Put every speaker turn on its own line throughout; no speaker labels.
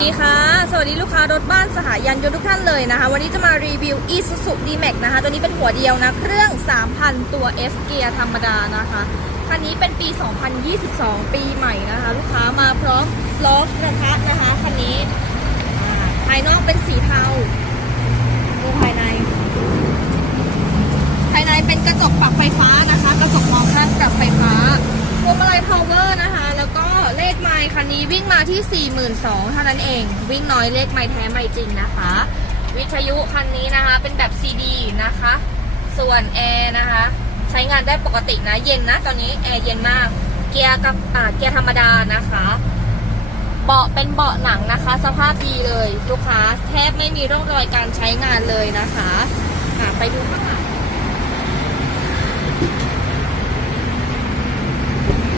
สวัสดีค่ะ สวัสดีลูกค้ารถบ้านสหายานยนต์ทุกท่านเลยนะคะ วันนี้จะมารีวิว Isuzu D-Max นะคะ ตัวนี้เป็นหัวเดียวนะ เครื่อง 3,000 ตัว S เกียร์ธรรมดานะคะ คันนี้เป็นปี 2022 ปีใหม่นะคะ ลูกค้ามาพร้อมล้อกระทะนะคะ คันนี้อ่าภายนอกเป็นสีเทาดูภายใน ภายในเป็นกระจกปรับไฟฟ้านะคะ วิ่งมาที่ 42,000เท่านั้นเอง วิ่งน้อยเลขไมล์แท้ไมล์จริงนะคะ วิทยุคันนี้นะคะ เป็นแบบ CD นะคะ ส่วนแอร์นะคะ ใช้งานได้ปกตินะ เย็นนะ ตอนนี้แอร์เย็นมาก เกียร์กับเกียร์ธรรมดานะคะเบาะเป็นเบาะหนังนะคะ สภาพดีเลย ลูกค้าแทบไม่มีร่องรอยการใช้งานเลยนะคะะไปดูข้างหลัง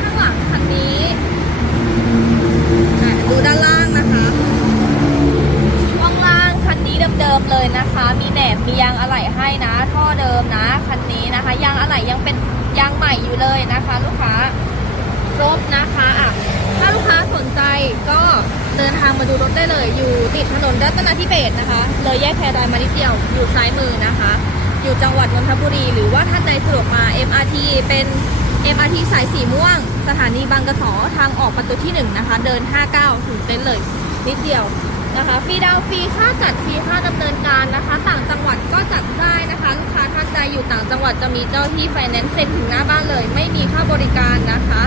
ข้างหลังคันนี้อะดูด้านล่างนะคะ ช่วงล่างคันนี้ เลยนะคะ มีแหนบมียางอะไหล่ให้นะ ท่อเดิมนะคันนี้นะคะ ยางอะไหล่ยังเป็นยางใหม่อยู่เลยนะคะ ลูกค้าครบนะคะอะถ้าลูกค้าสนใจก็เดินทางมาดูรถได้เลย อยู่ติดถนนรัตนาธิเบศนะคะ เลยแยกแครายมานิดเดียวอยู่ซ้ายมือนะคะ อยู่จังหวัดนนทบุรี หรือว่าท่านใดสะดวกมา MRT เป็น MRT สายสีม่วง สถานีบางกระสอทางออกประตูที่ 1 นะคะ เดิน 59 ถึงเต็นท์เลย นิดเดียว นะคะฟรีดาวฟรีค่าจัดฟรีค่าดำเนินการนะคะ ต่างจังหวัดก็จัดได้นะคะลูกค้าท่านใดอยู่ต่างจังหวัดจะมีเจ้าที่ไฟแนนซ์เซ็นถึงหน้าบ้านเลย ไม่มีค่าบริการนะคะ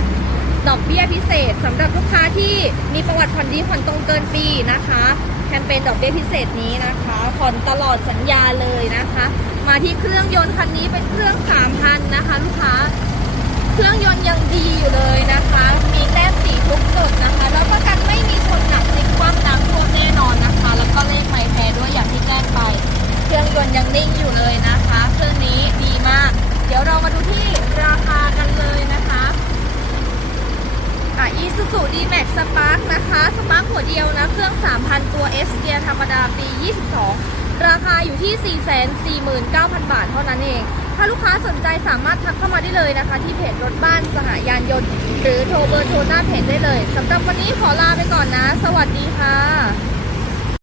ดอกเบี้ยพิเศษสำหรับลูกค้าที่มีประวัติผ่อนดีผ่อนตรงเกินปีนะคะแคมเปญดอกเบี้ยพิเศษนี้นะคะผ่อนตลอดสัญญาเลยนะคะ มาที่เครื่องยนต์คันนี้เป็นเครื่อง3,000นนะคะ ลูกค้า เครื่องยนต์ยังดีอยู่เลยนะคะ มีแต้มสีทุกจุดนะคะ แล้วกั เครื่องยนต์ยังนิ่งอยู่เลยนะคะ เครื่องนี้ดีมาก เดี๋ยวเรามาดูที่ราคากันเลยนะคะอะ Isuzu D-Max Spark นะคะ Spark หัวเดียวนะ เครื่อง 3,000 ตัว S เกียร์ธรรมดาปี 22 ราคาอยู่ที่ 449,000 บาทเท่านั้นเอง ถ้าลูกค้าสนใจสามารถทักเข้ามาได้เลยนะคะ ที่เพจรถบ้านสหายานยนต์ หรือโทรเบอร์โทรหน้าเพจได้เลยสำหรับวันนี้ขอลาไปก่อนนะ สวัสดีค่ะ